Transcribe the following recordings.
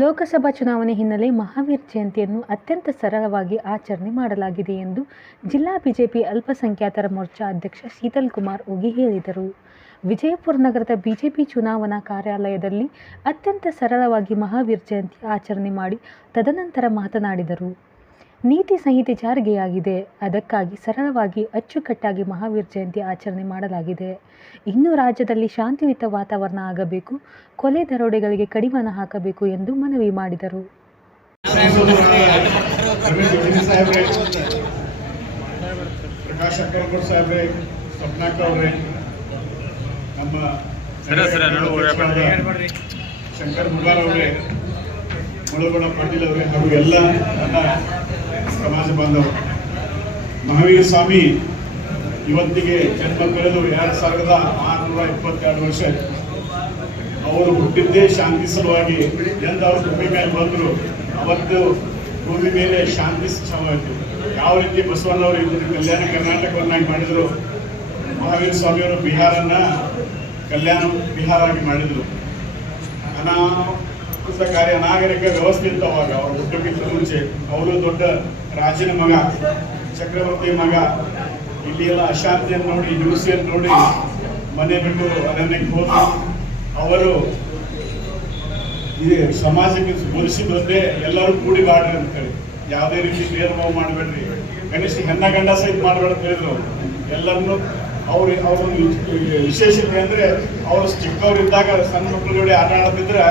ಲೋಕಸಭಾ ಚುನಾವಣೆ ಹಿನ್ನೆಲೆ ಮಹಾವೀರ್ ಜಯಂತಿಯನ್ನು ಅತ್ಯಂತ ಸರಳವಾಗಿ ಆಚರಣೆ ಮಾಡಲಾಗಿದೆ ಎಂದು ಜಿಲ್ಲಾ ಬಿಜೆಪಿ ಅಲ್ಪಸಂಖ್ಯಾತರ ಮೋರ್ಚಾ ಅಧ್ಯಕ್ಷ ಶೀತಲ್ ಕುಮಾರ್ ಉಗಿ ಹೇಳಿದರು. ವಿಜಯಪುರ ನಗರದ ಬಿಜೆಪಿ ಚುನಾವಣಾ ಕಾರ್ಯಾಲಯದಲ್ಲಿ ಅತ್ಯಂತ ಸರಳವಾಗಿ ಮಹಾವೀರ್ ಜಯಂತಿ ಆಚರಣೆ ಮಾಡಿ ತದನಂತರ ಮಾತನಾಡಿದರು. ನೀತಿ ಸಂಹಿತೆ ಜಾರಿಗೆಯಾಗಿದೆ ಅದಕ್ಕಾಗಿ ಸರಳವಾಗಿ ಅಚ್ಚುಕಟ್ಟಾಗಿ ಮಹಾವೀರ್ ಜಯಂತಿ ಆಚರಣೆ ಮಾಡಲಾಗಿದೆ. ಇನ್ನು ರಾಜ್ಯದಲ್ಲಿ ಶಾಂತಿಯುತ ವಾತಾವರಣ ಆಗಬೇಕು, ಕೊಲೆ, ದರೋಡೆಗಳಿಗೆ ಕಡಿವಾಣ ಹಾಕಬೇಕು ಎಂದು ಮನವಿ ಮಾಡಿದರು. ಶಂಕರ್ ಮುಗಾರ್ ಅವರೇ ಮುಳುಗೋಣ ಪಾಟೀಲ್ ಅವರೇ ಹಾಗೂ ಎಲ್ಲ ನನ್ನ ಸಮಾಜ ಬಾಂಧವರು ಮಹಾವೀರ ಸ್ವಾಮಿ ಇವತ್ತಿಗೆ ಜನ್ಮ ಕಳೆದು ಎರಡು ಸಾವಿರದ ಆರುನೂರ ಇಪ್ಪತ್ತೆರಡು ವರ್ಷ. ಅವರು ಹುಟ್ಟಿದ್ದೇ ಶಾಂತಿ ಸಲುವಾಗಿ ಎಂದ ಅವರು ಭೂಮಿ ಮೇಲೆ ಬಂದರು ಅವತ್ತು ಭೂಮಿ ಮೇಲೆ ಶಾಂತಿ ಛವಾಯಿತು ಯಾವ ರೀತಿ ಬಸವಣ್ಣವರು ಇವತ್ತು ಕಲ್ಯಾಣ ಕರ್ನಾಟಕವನ್ನಾಗಿ ಮಾಡಿದರು ಮಹಾವೀರ ಸ್ವಾಮಿಯವರು ಬಿಹಾರನ್ನ ಕಲ್ಯಾಣ ಬಿಹಾರ ಆಗಿ ಮಾಡಿದರು ಕಾರ್ಯ ನಾಗರಿಕ ವ್ಯವಸ್ಥೆ ಇತ್ತು ಅವಾಗ ಅವ್ರು ಹುಟ್ಟಕ್ಕಿಂತ ಮುಂಚೆ ಅವರು ದೊಡ್ಡ ರಾಜನ ಮಗ ಚಕ್ರವರ್ತಿ ಮಗ ಇಲ್ಲಿ ಎಲ್ಲ ಅಶಾಂತಿಯನ್ನು ನೋಡಿ ಹಿಂಸೆಯನ್ನು ನೋಡಿ ಮನೆ ಬಿಟ್ಟು ಅರಣ್ಯಕ್ಕೆ ಹೋಗಿ ಅವರು ಈ ಸಮಾಜಕ್ಕೆ ಬಂದ್ರೆ ಎಲ್ಲರೂ ಕೂಡಿ ಬಾಡ್ರಿ ಅಂತ ಹೇಳಿ ಯಾವುದೇ ರೀತಿ ಭೇದಭಾವ ಮಾಡಬೇಡ್ರಿ ಕನಿಷ್ಠ ಹೆಣ್ಣ ಗಂಡ ಸಹಿತ ಮಾಡಬೇಡ ಅಂತ ಹೇಳಿದ್ರು. ಎಲ್ಲರನ್ನು ಅವ್ರು ಅವ್ರ ವಿಶೇಷತೆ ಅಂದ್ರೆ ಅವರು ಚಿಕ್ಕವರಿದ್ದಾಗ ಸಣ್ಣ ಮಕ್ಕಳ ಜೋಡಿ ಆಟ ಆಡ್ತಿದ್ರೆ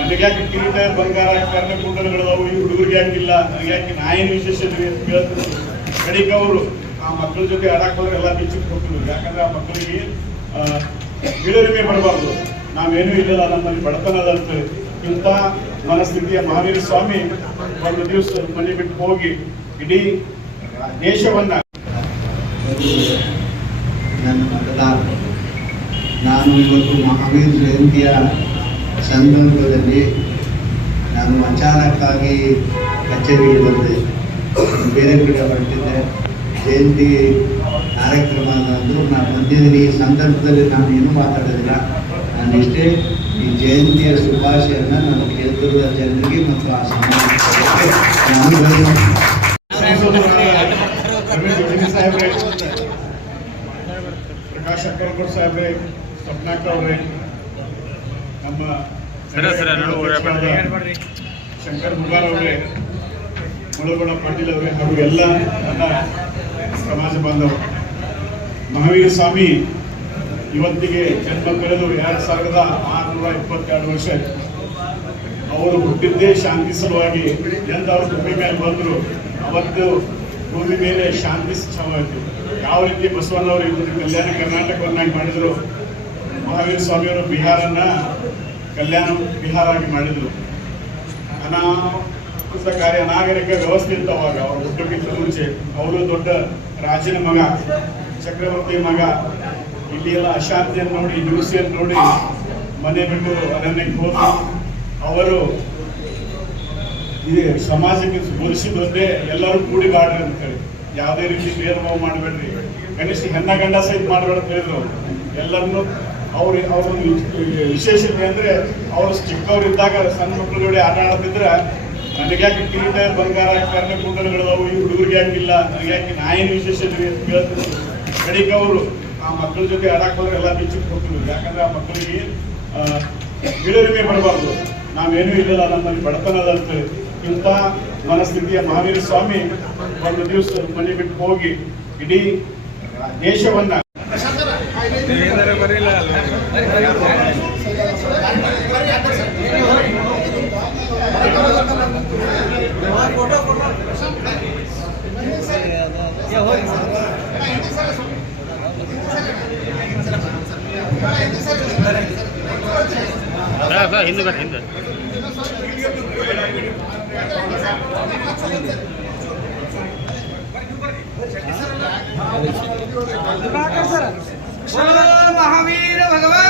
ನನಗ್ಯಾಕೆ ಕಿರೀಟ ಬಂಗಾರ ಕರ್ಣ ಕುಂಡಲಗಳದಾವು? ಈ ಹುಡುಗರಿಗೆ ಯಾಕಿಲ್ಲ ನನಗ್ಯಾಕೆ ನಾಯಿನ ವಿಶೇಷತೆ ಅಂತ ಕಡಿಗೆ ಅವರು ಆ ಮಕ್ಕಳ ಜೊತೆ ಆಡಕ್ಕೆ ಹೋದ್ರೆ ಎಲ್ಲ ಬಿಚ್ಚಿಗೆ ಕೊಟ್ಟರು ಯಾಕಂದ್ರೆ ಆ ಮಕ್ಕಳಿಗೆ ಆ, ಇಳಿರಿಮೆ ಬರಬಾರ್ದು. ನಾವೇನೂ ಇಲ್ಲಲ್ಲ ನಮ್ಮಲ್ಲಿ ಬಡತನ ಅದ ಅಂತ. ಇಂಥ ಮನಸ್ಥಿತಿಯ ಮಹಾವೀರ ಸ್ವಾಮಿ ಒಂದು ದಿವಸ ಮನೆ ಬಿಟ್ಟು ಹೋಗಿ ಇಡೀ ದೇಶವನ್ನ ನನ್ನ ಮತದಾರ ನಾನು ಇವತ್ತು ಮಹಾವೀರ ಜಯಂತಿಯ ಸಂದರ್ಭದಲ್ಲಿ ನಾನು ಅಚಾನಕ್ಕಾಗಿ ಕಚೇರಿಗೆ ಬಂದೆ. ಬೇರೆ ಕಡೆ ಹೊರಟಿದ್ದೆ. ಜಯಂತಿ ಕಾರ್ಯಕ್ರಮ ಅಂದರು ನಾನು ಬಂದಿದ್ದೀನಿ. ಈ ಸಂದರ್ಭದಲ್ಲಿ ನಾನು ಏನೂ ಮಾತಾಡೋದಿಲ್ಲ. ನಾನು ಇಷ್ಟೇ ಈ ಜಯಂತಿಯ ಶುಭಾಶಯನ ನಾನು ಕ್ಷೇತ್ರದ ಜನರಿಗೆ ಮತ್ತು ಆ ಪ್ರಕಾಶ್ ಅಕ್ಕಲಕೋಟ್ ಸಾಹೇಬ್ರೆ, ಸ್ವಪ್ನಾಕ್ ಅವ್ರೆ, ನಮ್ಮ ಸರಿ, ಸರ. ಶಂಕರ್ ಮುಗಾರ್ ಅವರೇ ಮುಳುಗೋಣ ಪಾಟೀಲ್ ಅವರೇ ಹಾಗೂ ಎಲ್ಲ ನನ್ನ ಸಮಾಜ ಬಾಂಧವರು ಮಹಾವೀರ ಸ್ವಾಮಿ ಇವತ್ತಿಗೆ ಜನ್ಮ ಕಳೆದು ಎರಡು ಸಾವಿರದ ಆರುನೂರ ಇಪ್ಪತ್ತೆರಡು ವರ್ಷ. ಅವರು ಹುಟ್ಟಿದ್ದೇ ಶಾಂತಿ ಸಲುವಾಗಿ ಎಂತ ಅವರು ಭೂಮಿ ಮೇಲೆ ಬಂದರು ಅವತ್ತು ಭೂಮಿ ಮೇಲೆ ಶಾಂತಿ ಸಮಾಯಿತು ಯಾವ ರೀತಿ ಬಸವಣ್ಣವರು ಇವತ್ತು ಕಲ್ಯಾಣ ಕರ್ನಾಟಕವನ್ನಾಗಿ ಮಾಡಿದರು ಮಹಾವೀರ ಸ್ವಾಮಿಯವರು ಬಿಹಾರನ್ನ ಕಲ್ಯಾಣ ಬಿಹಾರ ಆಗಿ ಮಾಡಿದರು ಅನಾಹುತಕಾರಿ ನಾಗರಿಕ ವ್ಯವಸ್ಥೆ ಇತ್ತು ಅವಾಗ. ಅವ್ರು ಹುಟ್ಟಕ್ಕಿಂತ ಮುಂಚೆ. ಅವರು ದೊಡ್ಡ ರಾಜನ ಮಗ ಚಕ್ರವರ್ತಿ ಮಗ. ಇಲ್ಲಿ ಎಲ್ಲ ಅಶಾಂತಿಯನ್ನು ನೋಡಿ ಹಿಂಸೆಯನ್ನು ನೋಡಿ ಮನೆ ಬಿಟ್ಟು ಅರಣ್ಯಕ್ಕೆ ಹೋದ್ರು. ಅವರು ಈ ಸಮಾಜಕ್ಕೆ ಬಂದ್ರೆ ಎಲ್ಲರೂ ಕೂಡಿ ಬಾಡ್ರಿ ಅಂತ ಹೇಳಿ. ಯಾವುದೇ ರೀತಿ ಭೇದ ಮಾಡಬೇಡ್ರಿ. ಕನಿಷ್ಠ ಹೆಣ್ಣ ಗಂಡ ಸಹಿತ ಮಾಡಬೇಡ ಅಂತ ಹೇಳಿದ್ರು ಎಲ್ಲರನ್ನು ಅವ್ರ ಅವ್ರ ವಿಶೇಷತೆ ಅಂದರೆ ಅವರು ಚಿಕ್ಕವರಿದ್ದಾಗ ಸಣ್ಣ ಮಕ್ಕಳು ಜೋಡಿ ಆಟ ಆಡ್ತಿದ್ರೆ ನನಗ್ಯಾಕೆ ಕಿರೀಟ ಬಂಗಾರ ಕರ್ಣ ಕುಂಡಲಗಳದಾವು ಈ ಹುಡುಗರಿಗೆ ಯಾಕಿಲ್ಲ ನನಗ್ಯಾಕೆ ನಾಯಿನ ವಿಶೇಷತೆ ಕೇಳ್ತಿದ್ರು ಕಡಿಗೆ ಅವರು ಆ ಮಕ್ಕಳ ಜೊತೆ ಆಡಕ್ಕೆ ಹೋದ್ರೆ ಎಲ್ಲ ಬಿಚ್ಚಿಗೆ ಕೊಟ್ಟಿದ್ರು ಯಾಕಂದ್ರೆ ಆ ಮಕ್ಕಳಿಗೆ ಆ, ಇಳಿರಿಮೆ ಬರಬಾರ್ದು. ನಾವೇನೂ ಇಲ್ಲಲ್ಲ ನಮ್ಮಲ್ಲಿ ಬಡತನದ ಅಂತ. ಇಂಥ ಮನಸ್ಥಿತಿಯ ಮಹಾವೀರ ಸ್ವಾಮಿ ಒಂದು ದಿವಸ ಮನೆ ಬಿಟ್ಟು ಹೋಗಿ ಇಡೀ ದೇಶವನ್ನ ಹಿಂದೆ ಬರ ಹಿಂದೆ ಮಹಾವೀರ ಭಗವಾನ್.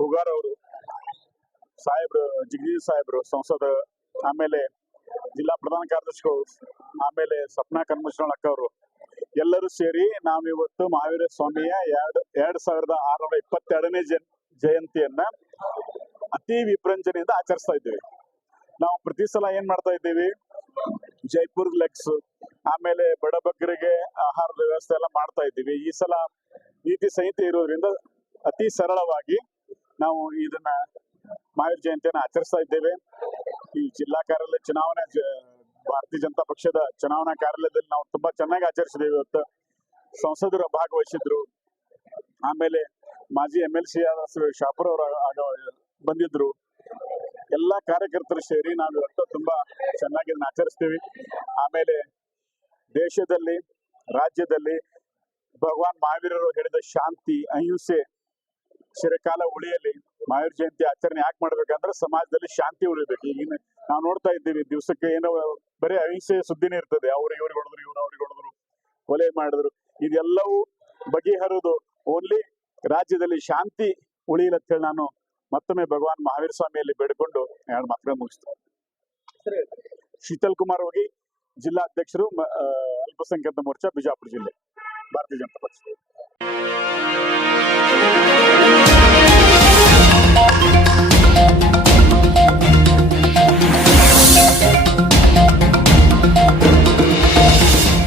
ಹುಗಾರ್ ಅವರು, ಸಾಹೇಬ್ರು ಜಗದೀಶ್ ಸಾಹೇಬ್ರು, ಸಂಸದ, ಆಮೇಲೆ ಜಿಲ್ಲಾ ಪ್ರಧಾನ ಕಾರ್ಯದರ್ಶಿಗಳು ಆಮೇಲೆ ಸಪ್ನಾ ಕನ್ಮಶ್ವರ ಅಕ್ಕ ಅವರು, ಎಲ್ಲರೂ ಸೇರಿ ನಾವು ಇವತ್ತು ಮಹಾವೀರ ಸ್ವಾಮಿಯ ಎರಡು, ಎರಡ್ ಸಾವಿರದ ಆರುನೂರ ಇಪ್ಪತ್ತೆರಡನೇ ಜನ್, ಜಯಂತಿಯನ್ನ ಅತಿ ವಿಪ್ರಂಜನೆಯಿಂದ ಆಚರಿಸ್ತಾ ಇದ್ದೀವಿ. ನಾವು ಪ್ರತಿ ಸಲ ಏನ್ ಮಾಡ್ತಾ ಇದ್ದೀವಿ? ಜೈಪುರ್ ಲೆಗ್ಸ್ ಆಮೇಲೆ ಬಡಬಗ್ಗರಿಗೆ ಆಹಾರದ ವ್ಯವಸ್ಥೆ ಎಲ್ಲ ಮಾಡ್ತಾ ಇದ್ದೀವಿ. ಈ ಸಲ ನೀತಿ ಸಂಹಿತೆ ಇರೋದ್ರಿಂದ ಅತಿ ಸರಳವಾಗಿ ನಾವು ಇದನ್ನ ಮಹಾವೀರ್ ಜಯಂತಿಯನ್ನ ಆಚರಿಸ್ತಾ ಇದ್ದೇವೆ. ಈ ಜಿಲ್ಲಾ ಕಾರ್ಯಾಲಯ ಚುನಾವಣಾ ಭಾರತೀಯ ಜನತಾ ಪಕ್ಷದ ಚುನಾವಣಾ ಕಾರ್ಯಾಲಯದಲ್ಲಿ ನಾವು ತುಂಬಾ ಚೆನ್ನಾಗಿ ಆಚರಿಸಿದ್ದೇವೆ ಇವತ್ತು. ಸಂಸದರು ಭಾಗವಹಿಸಿದ್ರು. ಆಮೇಲೆ ಮಾಜಿ ಎಂ ಎಲ್ ಸಿ ಆದ ಶಾಪುರ್ ಅವರು ಬಂದಿದ್ರು. ಎಲ್ಲಾ ಕಾರ್ಯಕರ್ತರು ಸೇರಿ ನಾವು ಇವತ್ತು ತುಂಬಾ ಚೆನ್ನಾಗಿ ಆಚರಿಸ್ತೀವಿ. ಆಮೇಲೆ ದೇಶದಲ್ಲಿ, ರಾಜ್ಯದಲ್ಲಿ ಭಗವಾನ್ ಮಹಾವೀರರು ಹೇಳಿದ ಶಾಂತಿ, ಅಹಿಂಸೆ ಚಿರಕಾಲ ಉಳಿಯಲಿ ಮಹಾವೀರ ಜಯಂತಿ ಆಚರಣೆ ಯಾಕೆ ಮಾಡ್ಬೇಕಂದ್ರೆ ಸಮಾಜದಲ್ಲಿ ಶಾಂತಿ ಉಳಿಬೇಕು. ಈಗಿನ ನಾವು ನೋಡ್ತಾ ಇದ್ದೀವಿ ದಿವಸಕ್ಕೆ ಏನೋ ಬರೀ ಅಹಿಂಸೆ ಸುದ್ದಿನೇ ಇರ್ತದೆ. ಅವ್ರು ಇವ್ರಿಗೆ ಹೊಡೆದ್ರು, ಇವ್ರು ಅವ್ರಿಗೆ ಹೊಡೆದ್ರು, ಕೊಲೆ ಮಾಡಿದ್ರು. ಇದೆಲ್ಲವೂ ಬಗೆಹರಿದು ಓನ್ಲಿ ರಾಜ್ಯದಲ್ಲಿ ಶಾಂತಿ ಉಳಿಯಲಿ ಅಂತ ಹೇಳಿ ನಾನು ಮತ್ತೊಮ್ಮೆ ಭಗವಾನ್ ಮಹಾವೀರ ಸ್ವಾಮಿಯಲ್ಲಿ ಬೇಡಿಕೊಂಡು ಎರಡು ಮಾತ್ರ ಮುಗಿಸ್ತೇನೆ. ಶೀತಲ್ ಕುಮಾರ್ ಹೋಗಿ ಜಿಲ್ಲಾ ಅಧ್ಯಕ್ಷರು ಅಲ್ಪಸಂಖ್ಯಾತ ಮೋರ್ಚಾ ಬಿಜಾಪುರ ಜಿಲ್ಲೆ.